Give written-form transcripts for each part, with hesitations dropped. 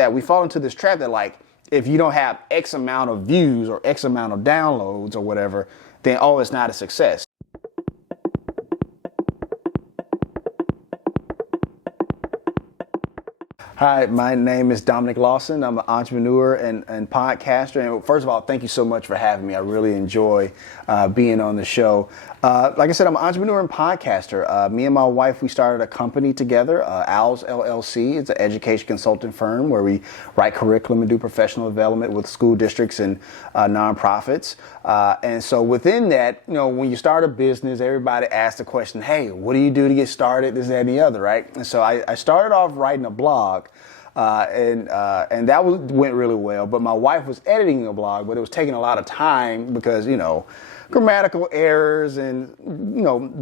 that we fall into this trap that like, if you don't have X amount of views or X amount of downloads or whatever, then it's not a success. Hi, my name is Dominic Lawson. I'm an entrepreneur and podcaster. And first of all, thank you so much for having me. I really enjoy being on the show. Like I said, I'm an entrepreneur and podcaster. Me and my wife, we started a company together, Owls LLC. It's an education consulting firm where we write curriculum and do professional development with school districts and nonprofits. And so within that, when you start a business, everybody asks the question, hey, what do you do to get started? This, that, and the other, right? And so I started off writing a blog. And that went really well, but my wife was editing the blog, but it was taking a lot of time because, grammatical errors and,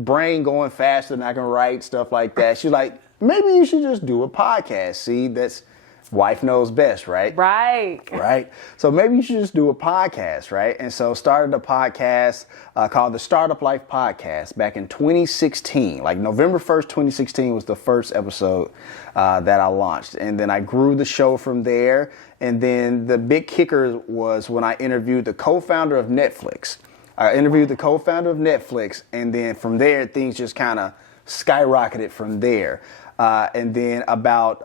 brain going faster than I can write, stuff like that. She's like, maybe you should just do a podcast. See, that's wife knows best, right? Right. So maybe you should just do a podcast, right? And so started a podcast called the Startup Life Podcast back in 2016. Like November 1st, 2016 was the first episode that I launched. And then I grew the show from there. And then the big kicker was when I interviewed the co-founder of Netflix. I interviewed the co-founder of Netflix. And then from there, things just kind of skyrocketed from there. And then about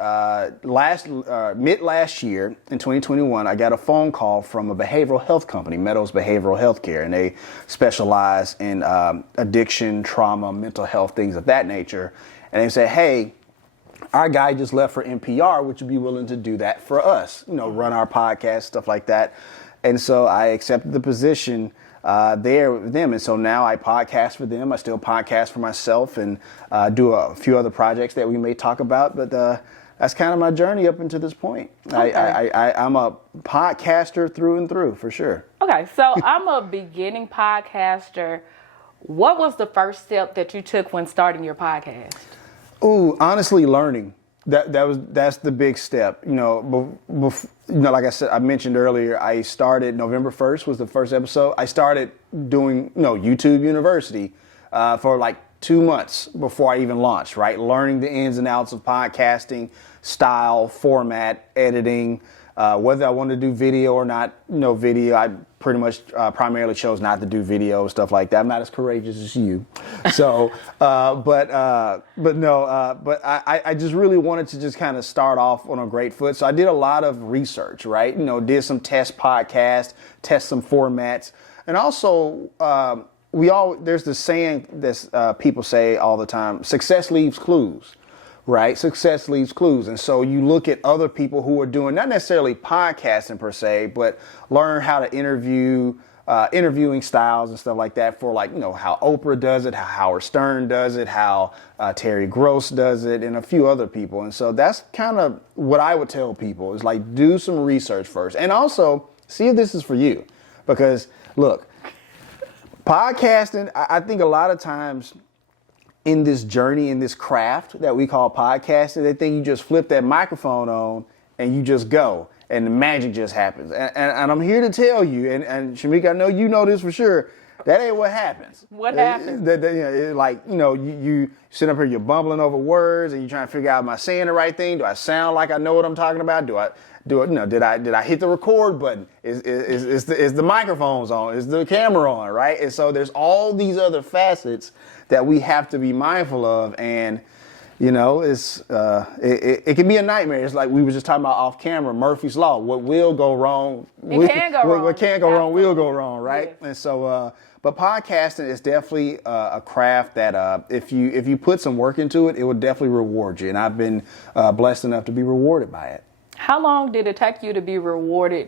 mid last year in 2021, I got a phone call from a behavioral health company, Meadows Behavioral Healthcare, and they specialize in addiction, trauma, mental health, things of that nature. And they said, hey, our guy just left for NPR. Would you be willing to do that for us? Run our podcast, stuff like that. And so I accepted the position there with them. And so now I podcast for them. I still podcast for myself and do a few other projects that we may talk about. But that's kind of my journey up until this point. Okay. I'm a podcaster through and through, for sure. Okay, so I'm a beginning podcaster. What was the first step that you took when starting your podcast? Ooh, honestly, learning. That's the big step. Like I said, I mentioned earlier, I started November 1st was the first episode. I started doing, YouTube University for like 2 months before I even launched, right? Learning the ins and outs of podcasting, style, format, editing, whether I wanted to do video or not, video. I pretty much primarily chose not to do video, stuff like that. I'm not as courageous as you. So, but I just really wanted to just kind of start off on a great foot. So I did a lot of research, right? Did some test podcasts, test some formats. And also, there's this saying that people say all the time, success leaves clues. Right? Success leaves clues. And so you look at other people who are doing not necessarily podcasting per se, but learn how to interviewing styles and stuff like that for how Oprah does it, how Howard Stern does it, how Terry Gross does it, and a few other people. And so that's kind of what I would tell people is do some research first. And also see if this is for you. Because look, podcasting, I think a lot of times in this journey, in this craft that we call podcasting, they think you just flip that microphone on and you just go and the magic just happens. And I'm here to tell you, and Shamika, I know you know this for sure, that ain't what happens. What happens? You sit up here, you're bumbling over words and you're trying to figure out, am I saying the right thing? Do I sound like I know what I'm talking about? Did I hit the record button? Is the microphones on? Is the camera on, right? And so there's all these other facets that we have to be mindful of, and it can be a nightmare. It's like we were just talking about off camera, Murphy's Law. What will go wrong? What can't go wrong will go wrong, right? Yeah. And so, but podcasting is definitely a craft that if you put some work into it, it will definitely reward you. And I've been blessed enough to be rewarded by it. How long did it take you to be rewarded?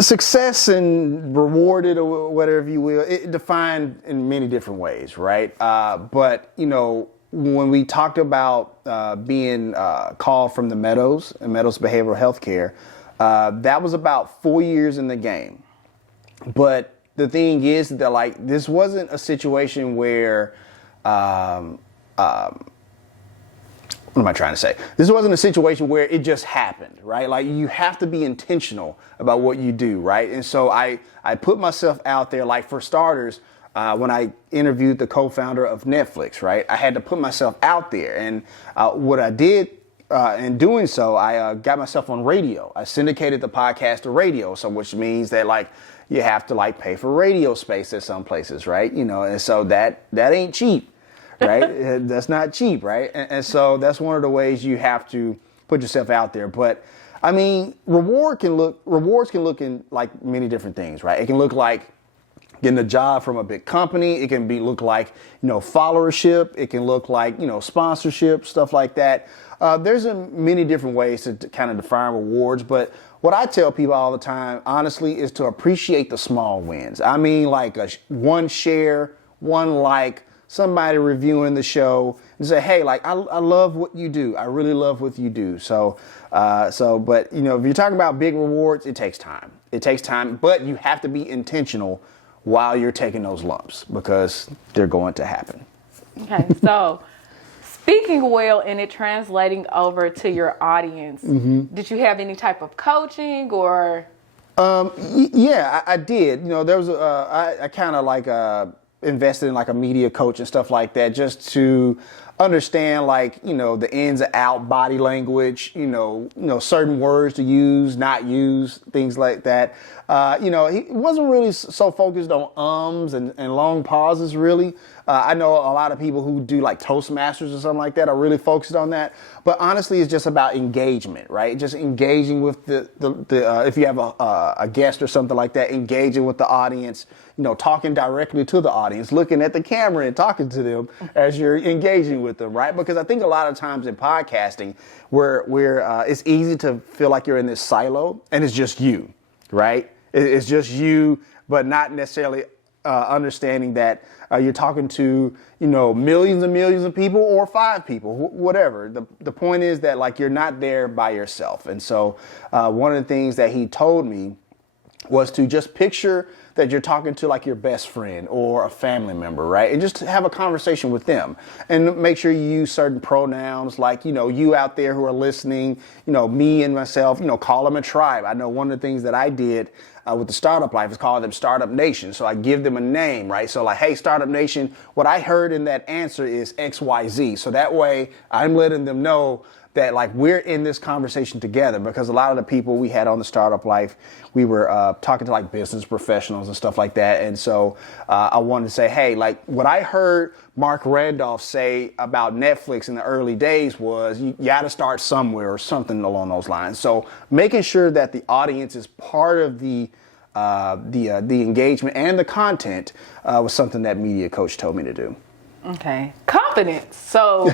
Success and rewarded or whatever you will, it defined in many different ways, right? But when we talked about being called from the Meadows Behavioral Healthcare, that was about 4 years in the game. But the thing is that this wasn't a situation where what am I trying to say? This wasn't a situation where it just happened, right? You have to be intentional about what you do, right? And so I put myself out there, for starters, when I interviewed the co-founder of Netflix, right? I had to put myself out there. And what I did in doing so, I got myself on radio. I syndicated the podcast to radio, so which means that like you have to like pay for radio space at some places, right? You know, and so that ain't cheap, right? That's not cheap, right? And so that's one of the ways you have to put yourself out there. But I mean, rewards can look in like many different things, right? It can look like getting a job from a big company. It can look like, you know, followership. It can look like, you know, sponsorship, stuff like that. There's many different ways to kind of define rewards, but what I tell people all the time, honestly, is to appreciate the small wins. I mean, like one share, one like, somebody reviewing the show, and say, hey, like, I love what you do. I really love what you do. So, but, you know, if you're talking about big rewards, it takes time. It takes time, but you have to be intentional while you're taking those lumps because they're going to happen. Okay, so speaking well and it translating over to your audience, did you have any type of coaching or? Yeah, I did. You know, there was I kind of like invested in like a media coach and stuff like that just to understand like, you know, the ins and out body language, you know, certain words to use, not use, things like that. You know, he wasn't really so focused on ums and long pauses really. I know a lot of people who do like Toastmasters or something like that are really focused on that. But honestly, it's just about engagement, right? Just engaging with the if you have a guest or something like that, engaging with the audience, you know, talking directly to the audience, looking at the camera and talking to them as you're engaging with them, right? Because I think a lot of times in podcasting, where it's easy to feel like you're in this silo and it's just you, right? It's just you, but not necessarily understanding that you're talking to, you know, millions and millions of people or 5 people, whatever. The point is that like you're not there by yourself. And so one of the things that he told me was to just picture that you're talking to like your best friend or a family member, right? And just have a conversation with them and make sure you use certain pronouns like, you know, you out there who are listening, you know, me and myself, you know, call them a tribe. I know one of the things that I did with the Startup Life is call them Startup Nation. So I give them a name, right? So like, hey, Startup Nation, what I heard in that answer is XYZ. So that way I'm letting them know that like we're in this conversation together, because a lot of the people we had on the Startup Life, we were talking to like business professionals and stuff like that. And so I wanted to say, hey, like what I heard Mark Randolph say about Netflix in the early days was you got to start somewhere or something along those lines. So making sure that the audience is part of the engagement and the content was something that media coach told me to do. Okay. Confidence. So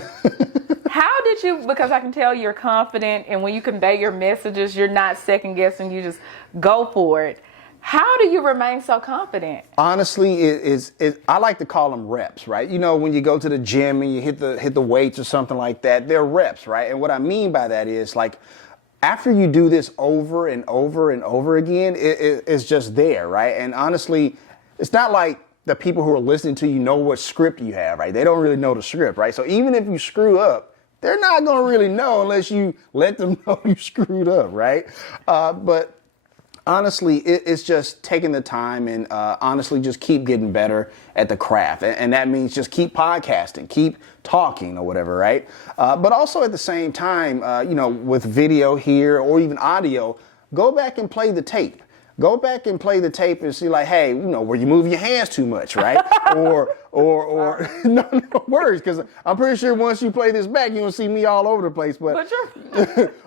how did you, because I can tell you're confident and when you convey your messages, you're not second guessing, you just go for it. How do you remain so confident? Honestly, I like to call them reps, right? You know, when you go to the gym and you hit the weights or something like that, they're reps, right? And what I mean by that is like, after you do this over and over and over again, it's just there, right? And honestly, it's not like the people who are listening to you know what script you have, right? They don't really know the script, right? So even if you screw up, they're not going to really know unless you let them know you screwed up, right? But honestly, it's just taking the time and honestly just keep getting better at the craft. And that means just keep podcasting, keep talking or whatever, right? But also at the same time, you know, with video here or even audio, go back and play the tape. Go back and play the tape and see like, hey, you know, where you move your hands too much, right? or no worries, because I'm pretty sure once you play this back, you're gonna see me all over the place. But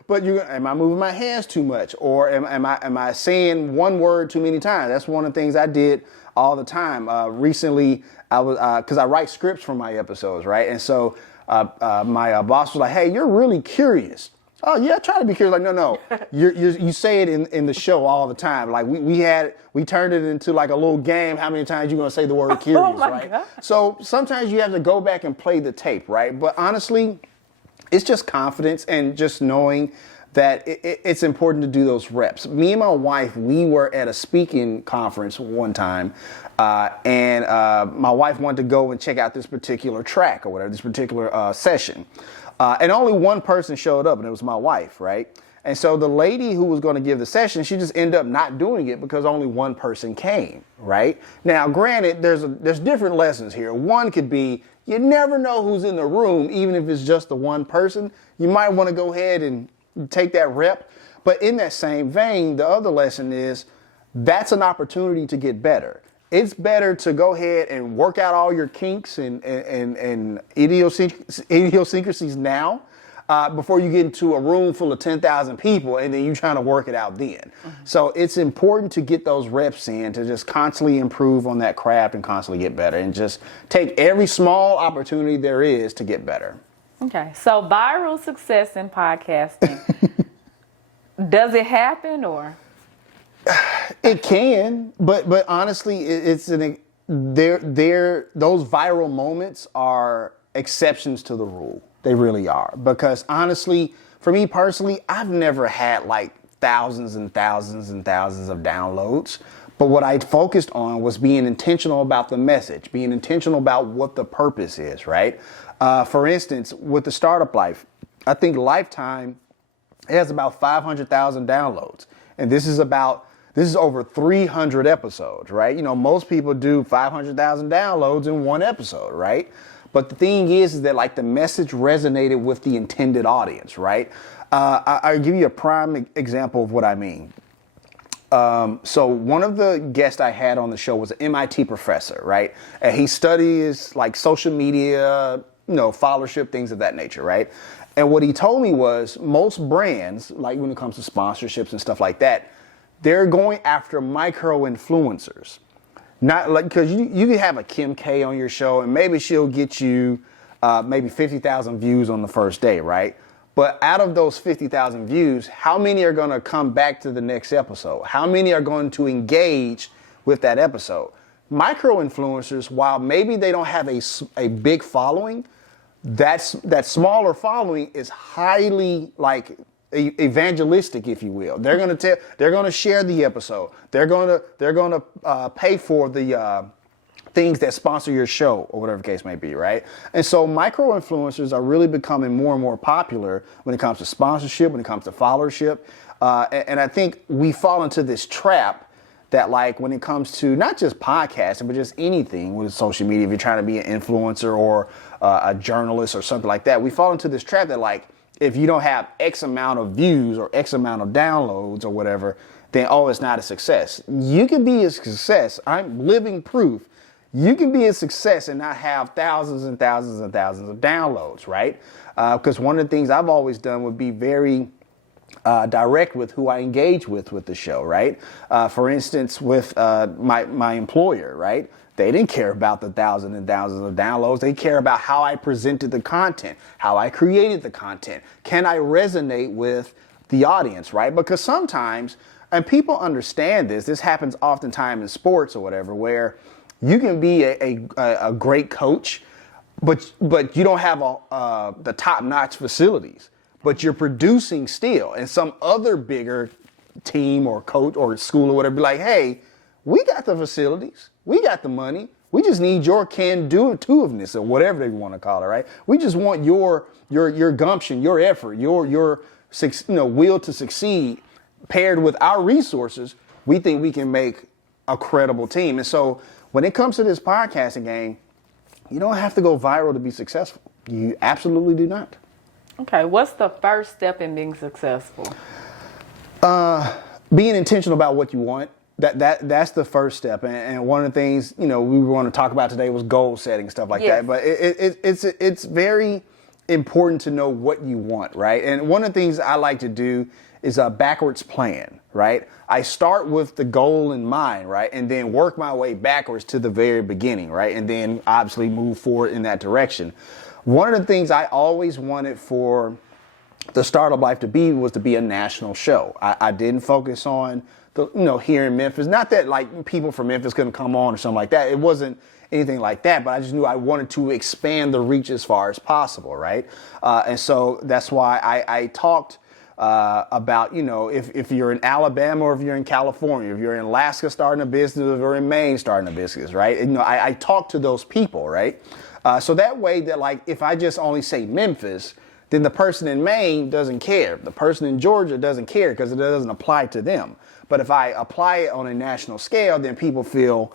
but am I moving my hands too much, or am I saying one word too many times? That's one of the things I did all the time. Recently, I was because I write scripts for my episodes, right? And so my boss was like, hey, you're really curious. Oh yeah, I try to be curious. Like, no, you say it in the show all the time. Like we turned it into like a little game. How many times you gonna say the word curious, right? God. So sometimes you have to go back and play the tape, right? But honestly, it's just confidence and just knowing that it's important to do those reps. Me and my wife, we were at a speaking conference one time, and my wife wanted to go and check out this particular track or whatever, this particular session. And only one person showed up, and it was my wife, right? And so the lady who was going to give the session, she just ended up not doing it because only one person came, right? Now, granted, there's different lessons here. One could be, you never know who's in the room, even if it's just the one person. You might want to go ahead and take that rep. But in that same vein, the other lesson is that's an opportunity to get better. It's better to go ahead and work out all your kinks and idiosyncrasies now before you get into a room full of 10,000 people and then you're trying to work it out then. Mm-hmm. So it's important to get those reps in, to just constantly improve on that craft and constantly get better and just take every small opportunity there is to get better. Okay, so viral success in podcasting, does it happen or? It can, but honestly, those viral moments are exceptions to the rule. They really are. Because honestly, for me personally, I've never had like thousands and thousands and thousands of downloads. But what I focused on was being intentional about the message, being intentional about what the purpose is, right? For instance, with the Startup Life, I think Lifetime has about 500,000 downloads. And this is over 300 episodes, right? You know, most people do 500,000 downloads in one episode, right? But the thing is that like the message resonated with the intended audience, right? I'll give you a prime example of what I mean. So one of the guests I had on the show was an MIT professor, right? And he studies like social media, followership, things of that nature, right? And what he told me was most brands, like when it comes to sponsorships and stuff like that, they're going after micro influencers. Not like, because you can have a Kim K on your show and maybe she'll get you maybe 50,000 views on the first day, right? But out of those 50,000 views, how many are going to come back to the next episode? How many are going to engage with that episode? Micro influencers, while maybe they don't have a big following, that smaller following is highly like evangelistic, if you will. They're going to share the episode. They're going to pay for the things that sponsor your show or whatever the case may be, right? And so micro influencers are really becoming more and more popular when it comes to sponsorship, when it comes to followership. And I think we fall into this trap that like when it comes to not just podcasting, but just anything with social media, if you're trying to be an influencer or a journalist or something like that, we fall into this trap that like, if you don't have X amount of views or X amount of downloads or whatever, then, it's not a success. You can be a success. I'm living proof. You can be a success and not have thousands and thousands and thousands of downloads, right? Because one of the things I've always done would be very direct with who I engage with the show, right? For instance, with my employer, right? They didn't care about the thousands and thousands of downloads. They care about how I presented the content, how I created the content. Can I resonate with the audience, right? Because sometimes, and people understand this happens oftentimes in sports or whatever, where you can be a great coach, but you don't have the top-notch facilities, but you're producing still. And some other bigger team or coach or school or whatever be like, hey, we got the facilities. We got the money. We just need your can-do-itiveness or whatever they want to call it, right? We just want your gumption, your effort, your will to succeed paired with our resources. We think we can make a credible team. And so when it comes to this podcasting game, you don't have to go viral to be successful. You absolutely do not. Okay, what's the first step in being successful? Being intentional about what you want. That's the first step, and one of the things we want to talk about today was goal setting, stuff like that. But it's very important to know what you want, right? And one of the things I like to do is a backwards plan, right? I start with the goal in mind, right, and then work my way backwards to the very beginning, right, and then obviously move forward in that direction. One of the things I always wanted for the Startup Life to be a national show. I didn't focus on here in Memphis. Not that like people from Memphis couldn't come on or something like that. It wasn't anything like that, but I just knew I wanted to expand the reach as far as possible, right? And so that's why I talked about, if you're in Alabama or if you're in California, if you're in Alaska starting a business, or if you're in Maine starting a business, right? And, I talk to those people, right? So that way that like, if I just only say Memphis, then the person in Maine doesn't care. The person in Georgia doesn't care because it doesn't apply to them. But if I apply it on a national scale, then people feel,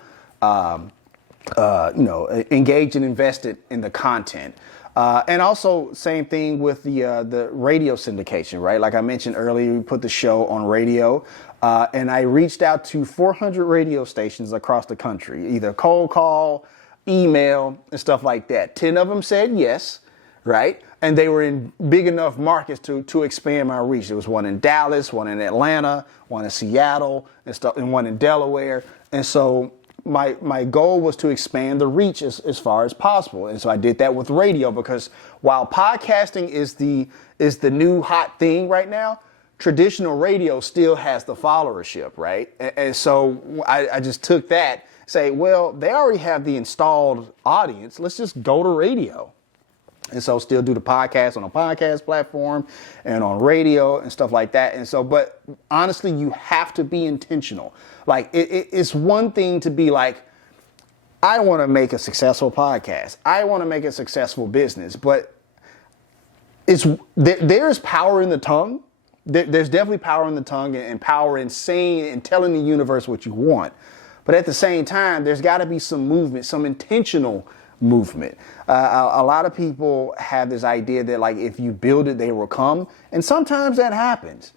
engaged and invested in the content. And also, same thing with the radio syndication, right? Like I mentioned earlier, we put the show on radio, and I reached out to 400 radio stations across the country, either cold call, email, and stuff like that. 10 of them said yes, right? And they were in big enough markets to expand my reach. There was one in Dallas, one in Atlanta, one in Seattle, and one in Delaware. And so my goal was to expand the reach as far as possible. And so I did that with radio, because while podcasting is the new hot thing right now, traditional radio still has the followership, right? And so I just took that, say, well, they already have the installed audience. Let's just go to radio. And so still do the podcast on a podcast platform and on radio and stuff like that. And so, but honestly, you have to be intentional. Like it's one thing to be like, I want to make a successful podcast. I want to make a successful business, but there's power in the tongue. There's definitely power in the tongue and power in saying and telling the universe what you want. But at the same time, there's got to be some movement, some intentional movement. A lot of people have this idea that like if you build it, they will come. And sometimes that happens.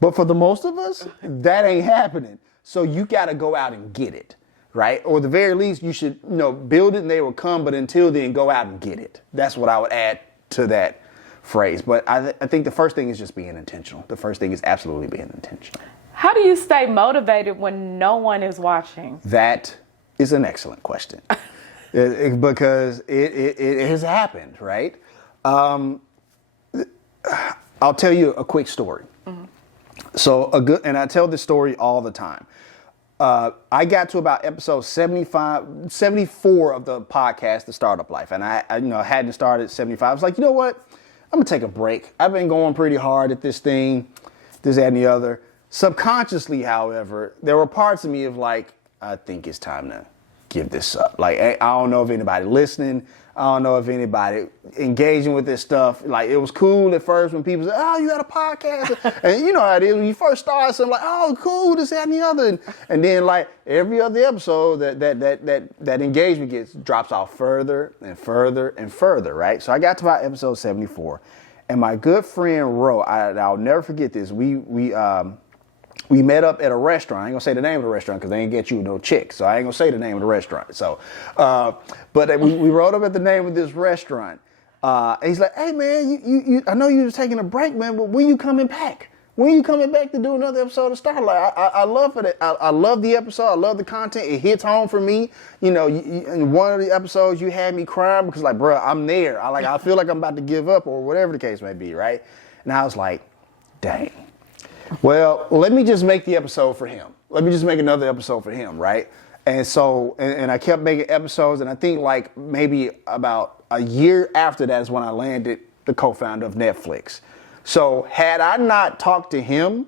But for the most of us, that ain't happening. So you got to go out and get it, right? Or at the very least, you should build it and they will come. But until then, go out and get it. That's what I would add to that phrase. But I think the first thing is just being intentional. The first thing is absolutely being intentional. How do you stay motivated when no one is watching? That is an excellent question. Because it has happened, right? I'll tell you a quick story. Mm-hmm. So and I tell this story all the time. I got to about episode 74 of the podcast, The Startup Life, and I hadn't started 75. I was like, you know what? I'm gonna take a break. I've been going pretty hard at this thing, this, that, and the other. Subconsciously, however, there were parts of me of like, I think it's time to give this up. Like, I don't know if anybody listening. I don't know if anybody engaging with this stuff. Like, it was cool at first when people said, oh, you got a podcast. And you know how it is. When you first start something, like, oh, cool, this, that, and the other. And then, like, every other episode, that engagement drops off further and further and further, right? So I got to about episode 74. And my good friend, Ro, I'll never forget this. We met up at a restaurant. I ain't gonna say the name of the restaurant because they ain't get you no chick. So I ain't gonna say the name of the restaurant. So, but we rode up at the name of this restaurant. And he's like, hey man, I know you was taking a break, man, but when you coming back? When you coming back to do another episode of Starlight? I love it. I love the episode. I love the content. It hits home for me. In one of the episodes you had me crying because like, bro, I'm there. I feel like I'm about to give up or whatever the case may be, right? And I was like, dang. Well, let me just make the episode for him. Let me just make another episode for him, right? And so, and I kept making episodes, and I think like maybe about a year after that is when I landed the co-founder of Netflix. So had I not talked to him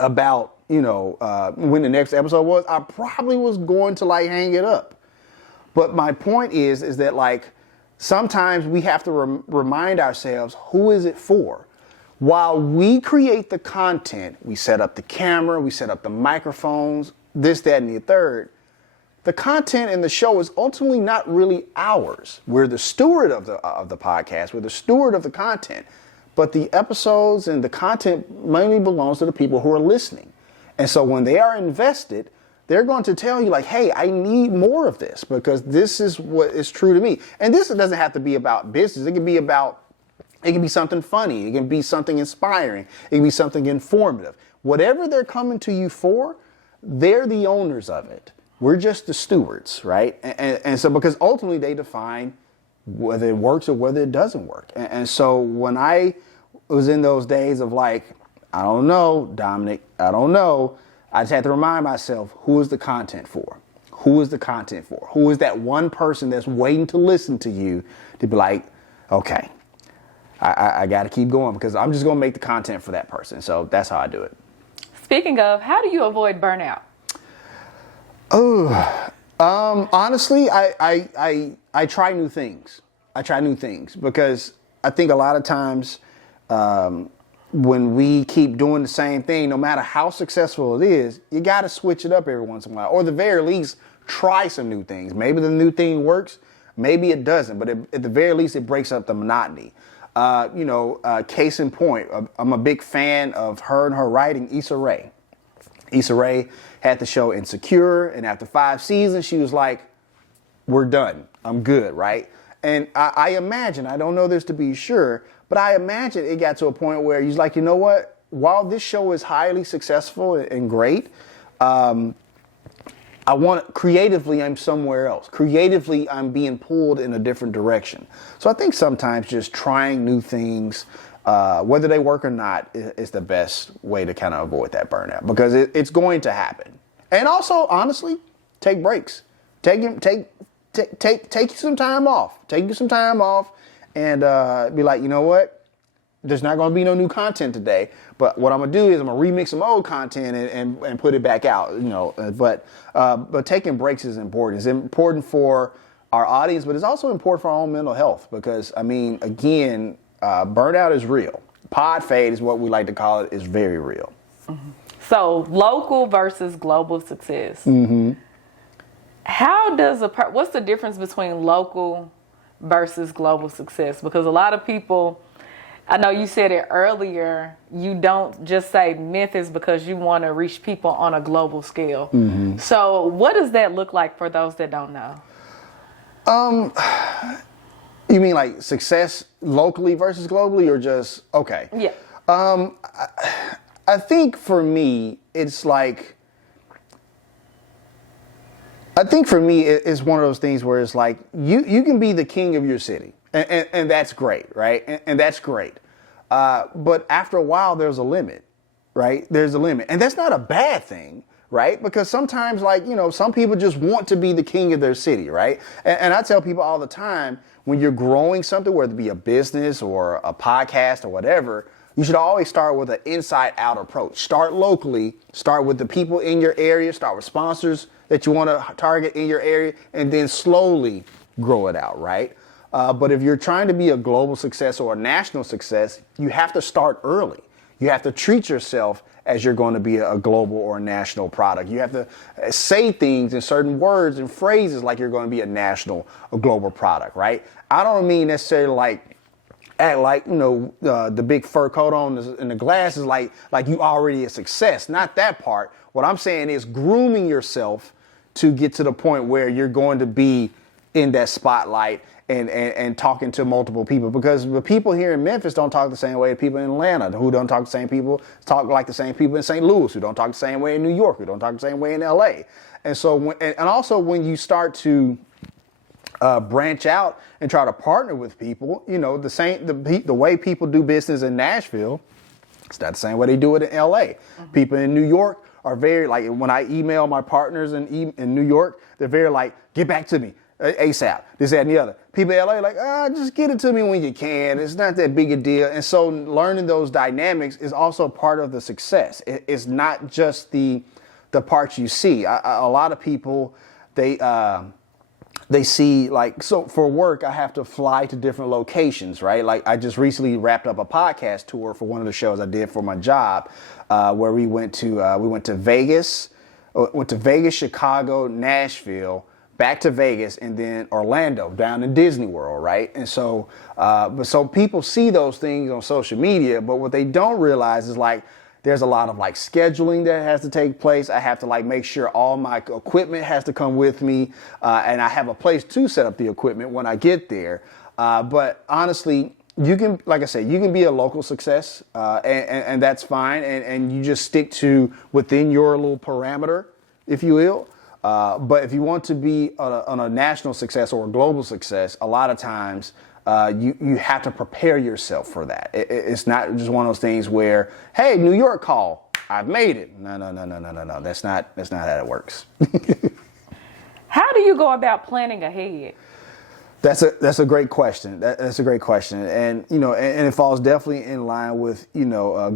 about, when the next episode was, I probably was going to like hang it up. But my point is that like sometimes we have to remind ourselves, who is it for? While we create the content, we set up the camera, we set up the microphones, this, that, and the third, the content in the show is ultimately not really ours. We're the steward of the podcast, we're the steward of the content, but the episodes and the content mainly belongs to the people who are listening. And so when they are invested, they're going to tell you like, hey, I need more of this because this is what is true to me. And this doesn't have to be about business. It can be something funny. It can be something inspiring. It can be something informative. Whatever they're coming to you for, they're the owners of it. We're just the stewards, right? And so because ultimately they define whether it works or whether it doesn't work. And so when I was in those days of like, I don't know, Dominic, I don't know, I just had to remind myself, who is the content for? Who is the content for? Who is that one person that's waiting to listen to you to be like, okay, I got to keep going because I'm just going to make the content for that person. So that's how I do it. Speaking of, how do you avoid burnout? Honestly, I try new things. I try new things because I think a lot of times when we keep doing the same thing, no matter how successful it is, you got to switch it up every once in a while, or at the very least, try some new things. Maybe the new thing works, maybe it doesn't, but at the very least, it breaks up the monotony. Case in point, I'm a big fan of her and her writing, Issa Rae. Issa Rae had the show Insecure, and after 5 seasons, she was like, we're done. I'm good, right? And I imagine, I don't know this to be sure, but I imagine it got to a point where he's like, you know what? While this show is highly successful and great, creatively, I'm somewhere else. Creatively, I'm being pulled in a different direction. So I think sometimes just trying new things, whether they work or not, is the best way to kind of avoid that burnout, because it's going to happen. And also, honestly, take breaks. Take some time off. Take you some time off and be like, you know what? There's not going to be no new content today, but what I'm going to do is I'm going to remix some old content and put it back out, but taking breaks is important. It's important for our audience, but it's also important for our own mental health, because, I mean, again, burnout is real. Pod fade is what we like to call it, is very real. Mm-hmm. So local versus global success. Mm-hmm. What's the difference between local versus global success? Because a lot of people, I know you said it earlier, you don't just say Memphis because you want to reach people on a global scale. Mm-hmm. So what does that look like for those that don't know? You mean like success locally versus globally, or just, okay. Yeah. I think for me, it's like, it's one of those things where it's like, you can be the king of your city, and that's great, right? And that's great. But after a while, there's a limit, right? There's a limit. And that's not a bad thing, right? Because sometimes, some people just want to be the king of their city, right? And I tell people all the time, when you're growing something, whether it be a business or a podcast or whatever, you should always start with an inside-out approach. Start locally, start with the people in your area, start with sponsors that you want to target in your area, and then slowly grow it out, right? But if you're trying to be a global success or a national success, you have to start early. You have to treat yourself as you're going to be a global or a national product. You have to say things in certain words and phrases like you're going to be a national or global product, right? I don't mean necessarily act like, the big fur coat on and the glasses like you already a success. Not that part. What I'm saying is grooming yourself to get to the point where you're going to be in that spotlight and talking to multiple people, because the people here in Memphis don't talk the same way as people in Atlanta, who don't talk the same people, talk like the same people in St. Louis, who don't talk the same way in New York, who don't talk the same way in LA. And so, and also when you start to branch out and try to partner with people, the way people do business in Nashville, it's not the same way they do it in LA. Mm-hmm. People in New York are very, when I email my partners in New York, they're very get back to me ASAP, this, that, and the other. People in LA just get it to me when you can. It's not that big a deal. And so learning those dynamics is also part of the success. It's not just the parts you see. A lot of people, they see so for work, I have to fly to different locations, right? I just recently wrapped up a podcast tour for one of the shows I did for my job, where we went to Vegas, Chicago, Nashville, back to Vegas, and then Orlando, down in Disney World, right? And so, so people see those things on social media, but what they don't realize is there's a lot of scheduling that has to take place. I have to make sure all my equipment has to come with me, and I have a place to set up the equipment when I get there. But honestly, you can, like I said, you can be a local success, and that's fine, and you just stick to within your little parameter, if you will. But if you want to be on a national success or a global success, a lot of times you have to prepare yourself for that. It's not just one of those things where, hey, New York call, I've made it. No. That's not how it works. How do you go about planning ahead? That's a great question. That's a great question, and and it falls definitely in line with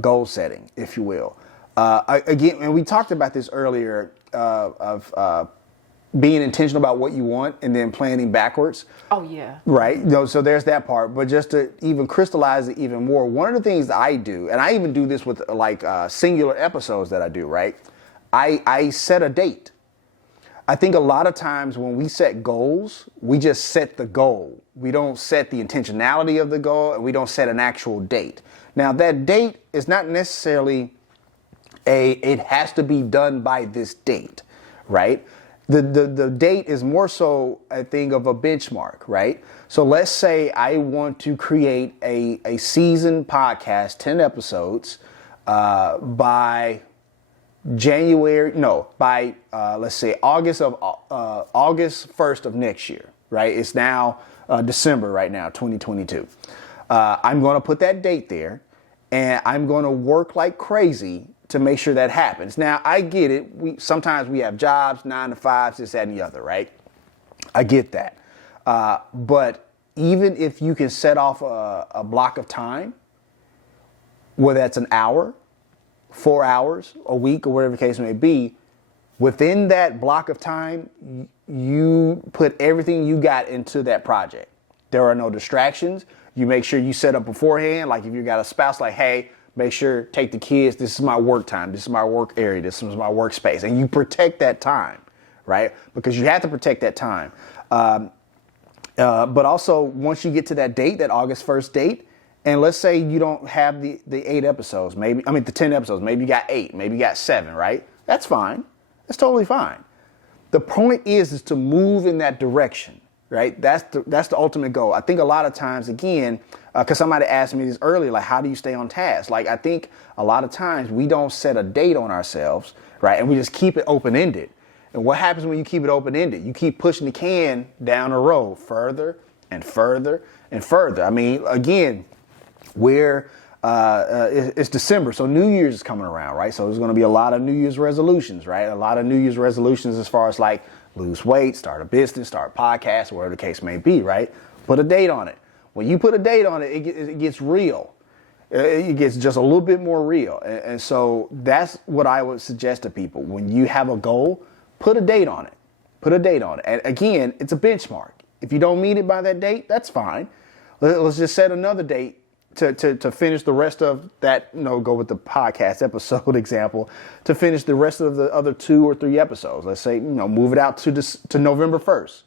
goal setting, if you will. Again, and we talked about this earlier, of being intentional about what you want and then planning backwards. Oh yeah. Right. So there's that part. But just to even crystallize it even more, one of the things that I do, and I even do this with like singular episodes that I do, right? I set a date. I think a lot of times when we set goals, we just set the goal. We don't set the intentionality of the goal, and we don't set an actual date. Now that date is not necessarily it has to be done by this date, right? The date is more so a thing of a benchmark, right? So let's say I want to create a season podcast, 10 episodes, by let's say August 1st of next year, right? It's now December right now, 2022. I'm going to put that date there, and I'm going to work like crazy to make sure that happens. Now, I get it. Sometimes we have jobs, 9 to 5, this, that, and the other, right? I get that. But even if you can set off a block of time, whether that's an hour, 4 hours, a week, or whatever the case may be, within that block of time, you put everything you got into that project. There are no distractions. You make sure you set up beforehand. Like if you got a spouse, like, hey, make sure, take the kids. This is my work time. This is my work area. This is my workspace. And you protect that time, right? Because you have to protect that time. But also, once you get to that date, that August 1st date, and let's say you don't have the 8 episodes, the 10 episodes, maybe you got 8, maybe you got 7, right? That's fine. That's totally fine. The point is to move in that direction, right? That's the ultimate goal. I think a lot of times, again, because somebody asked me this earlier, like, how do you stay on task? Like, I think a lot of times we don't set a date on ourselves, right? And we just keep it open-ended. And what happens when you keep it open-ended? You keep pushing the can down the road further and further and further. I mean, again, it's December, so New Year's is coming around, right? So there's going to be a lot of New Year's resolutions, right? A lot of New Year's resolutions as far as like lose weight, start a business, start a podcast, whatever the case may be, right? Put a date on it. When you put a date on it, it gets real. It gets just a little bit more real. And so that's what I would suggest to people. When you have a goal, put a date on it. Put a date on it. And again, it's a benchmark. If you don't meet it by that date, that's fine. Let's just set another date to finish the rest of that, go with the podcast episode example, to finish the rest of the other 2 or 3 episodes. Let's say, move it out to November 1st.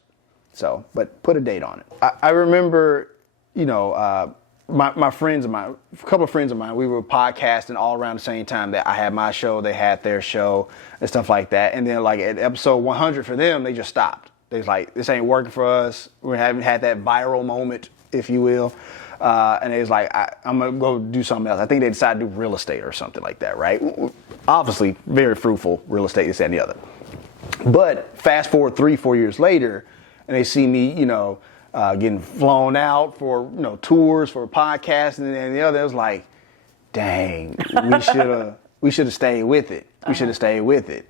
So, but put a date on it. I remember, my friends of mine, a couple of friends of mine, we were podcasting all around the same time that I had my show, they had their show and stuff like that. And then like at episode 100 for them, they just stopped. They was like, this ain't working for us. We haven't had that viral moment, if you will. And they was like, I'm going to go do something else. I think they decided to do real estate or something like that, right? Obviously, very fruitful real estate, this and the other. But fast forward 3-4 years later, and they see me, getting flown out for, tours for podcasts and the other. It was like, dang, we should have stayed with it. We should have stayed with it.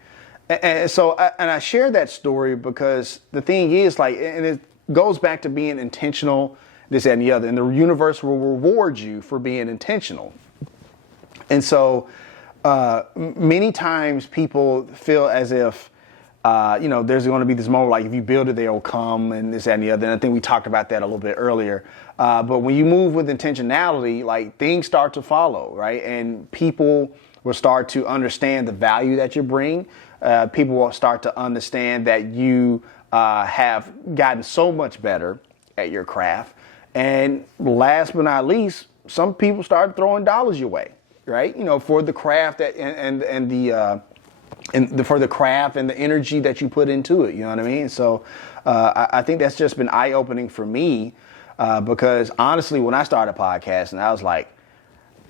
And so, I share that story because the thing is, like, and it goes back to being intentional, this and the other, and the universe will reward you for being intentional. And so, many times people feel as if, there's going to be this moment like if you build it, they'll come, and this and the other. And I think we talked about that a little bit earlier. But when you move with intentionality, like things start to follow, right? And people will start to understand the value that you bring. People will start to understand that you have gotten so much better at your craft. And last but not least, some people start throwing dollars your way, right? For the craft for the craft and the energy that you put into it, you know what I mean? So I think that's just been eye-opening for me because honestly, when I started podcasting, I was like,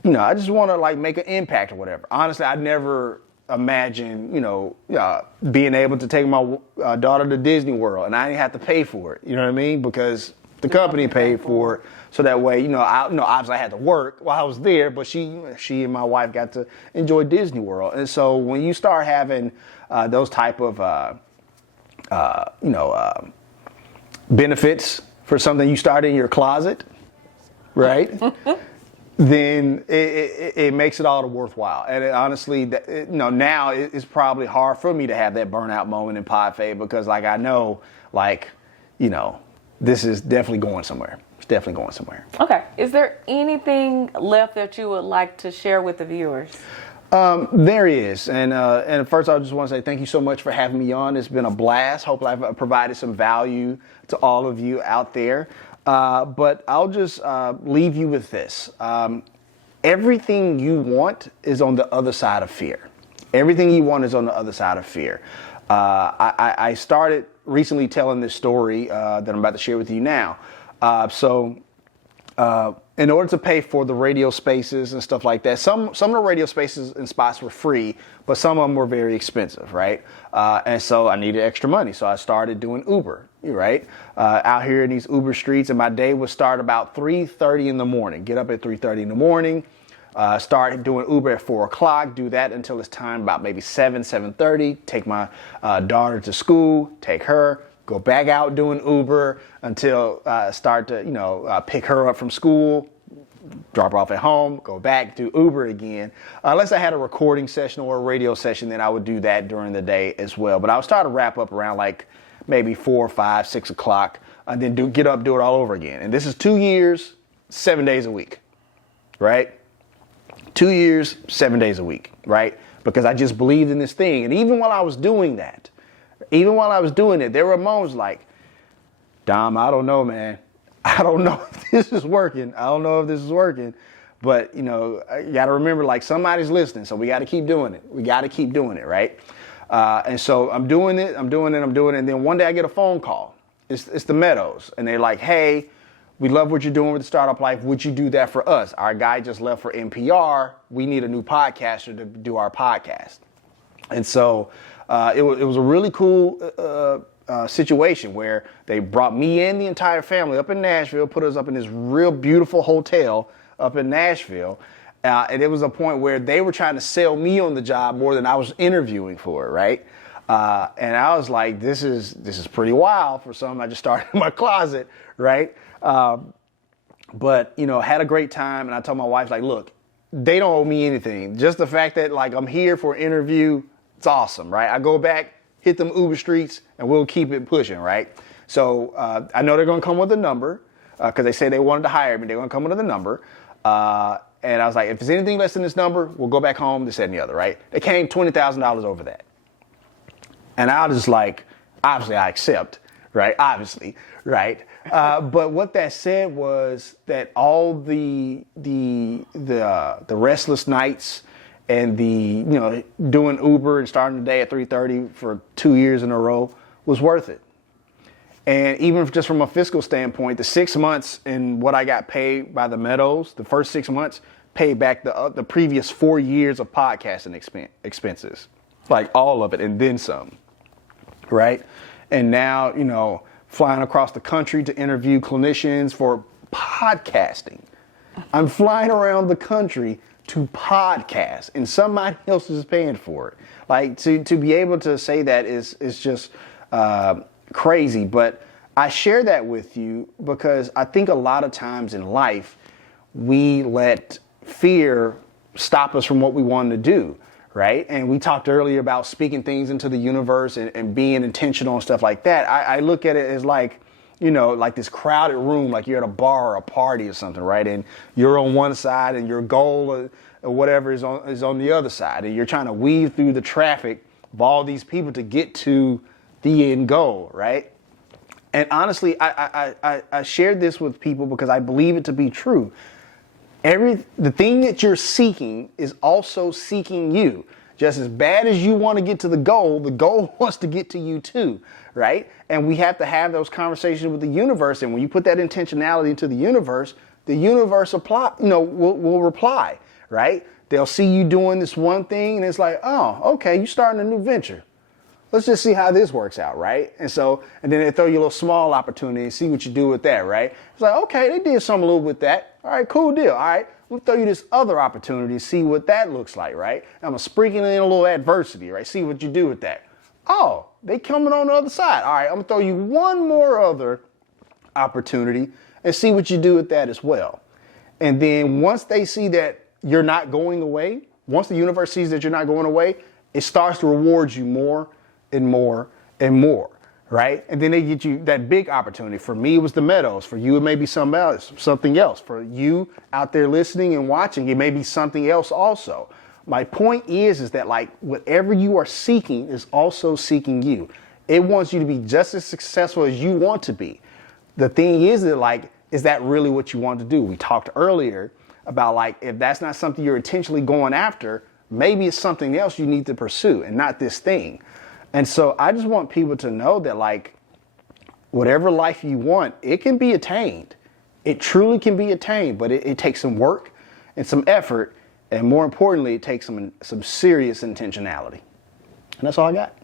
I just want to like make an impact or whatever. Honestly, I never imagined, being able to take my daughter to Disney World and I didn't have to pay for it, you know what I mean? Because the company paid for it, so that way, obviously I had to work while I was there, but she and my wife got to enjoy Disney World. And so when you start having those type of benefits for something you started in your closet, right? then it makes it all the worthwhile. And honestly, now it's probably hard for me to have that burnout moment in Pod Fade because, like, I know, like, this is definitely going somewhere. It's definitely going somewhere. Okay. Is there anything left that you would like to share with the viewers? There is. And first, I just want to say thank you so much for having me on. It's been a blast. Hopefully, I've provided some value to all of you out there. But I'll just leave you with this. Everything you want is on the other side of fear. Everything you want is on the other side of fear. I started recently telling this story that I'm about to share with you now. In order to pay for the radio spaces and stuff like that, some of the radio spaces and spots were free, but some of them were very expensive, right? And so I needed extra money. So I started doing Uber, right? Out here in these Uber streets, and my day would start about 3:30 in the morning. Get up at 3:30 in the morning, start doing Uber at 4 o'clock, do that until it's time about maybe 7:30, take my daughter to school, take her, go back out doing Uber until start to, pick her up from school, drop her off at home, go back, do Uber again. Unless I had a recording session or a radio session, then I would do that during the day as well. But I would start to wrap up around like maybe 4, 5, 6 o'clock, and then get up, do it all over again. And this is 2 years, 7 days a week, right? 2 years, 7 days a week, right? Because I just believed in this thing. And even while I was doing that, there were moments like, Dom, I don't know, man. I don't know if this is working. But, you got to remember, like, somebody's listening. So we got to keep doing it. Right? And so I'm doing it. And then one day I get a phone call. It's the Meadows. And they're like, hey, we love what you're doing with the Startup Life. Would you do that for us? Our guy just left for NPR. We need a new podcaster to do our podcast. And so it was a really cool situation where they brought me and the entire family up in Nashville, put us up in this real beautiful hotel up in Nashville. And it was a point where they were trying to sell me on the job more than I was interviewing for it, right? And I was like, this is pretty wild for something I just started in my closet, right? But, had a great time. And I told my wife, like, look, they don't owe me anything. Just the fact that, like, I'm here for an interview, it's awesome, right? I go back, hit them Uber streets, and we'll keep it pushing, right? So I know they're going to come with a number because they say they wanted to hire me. They're going to come with a number. And I was like, if there's anything less than this number, we'll go back home, this, that, and the other, right? They came $20,000 over that. And I was just like, obviously I accept, right? Obviously, right? But what that said was that all the restless nights and the, doing Uber and starting the day at 3:30 for 2 years in a row was worth it. And even just from a fiscal standpoint, the 6 months and what I got paid by the Meadows, the first 6 months paid back the previous 4 years of podcasting expenses, like all of it and then some, right? And now, flying across the country to interview clinicians for podcasting. I'm flying around the country to podcast, and somebody else is paying for it. Like, to be able to say that is just crazy. But I share that with you because I think a lot of times in life we let fear stop us from what we want to do, right? And we talked earlier about speaking things into the universe and being intentional and stuff like that. I look at it as like, like this crowded room, like you're at a bar or a party or something, right? And you're on one side and your goal or whatever is on the other side. And you're trying to weave through the traffic of all these people to get to the end goal, right? And honestly, I shared this with people because I believe it to be true. The thing that you're seeking is also seeking you. Just as bad as you want to get to the goal wants to get to you too, right? And we have to have those conversations with the universe. And when you put that intentionality into the universe will reply, right? They'll see you doing this one thing and it's like, oh, okay, you're starting a new venture. Let's just see how this works out, right? And then they throw you a little small opportunity and see what you do with that, right? It's like, okay, they did something a little with that. All right, cool deal. All right, we'll throw you this other opportunity to see what that looks like, right? I'm gonna sprinkle in a little adversity, right? See what you do with that. Oh, they coming on the other side. All right, I'm gonna throw you one more other opportunity and see what you do with that as well. And then once they see that you're not going away, once the universe sees that you're not going away, it starts to reward you more and more and more, right? And then they get you that big opportunity. For me, it was the Meadows. For you, it may be something else. For you out there listening and watching, it may be something else also. My point is that like whatever you are seeking is also seeking you. It wants you to be just as successful as you want to be. The thing is that like, is that really what you want to do? We talked earlier about like, if that's not something you're intentionally going after, maybe it's something else you need to pursue and not this thing. And so I just want people to know that like, whatever life you want, it can be attained. It truly can be attained, but it takes some work and some effort. And more importantly, it takes some serious intentionality. And that's all I got.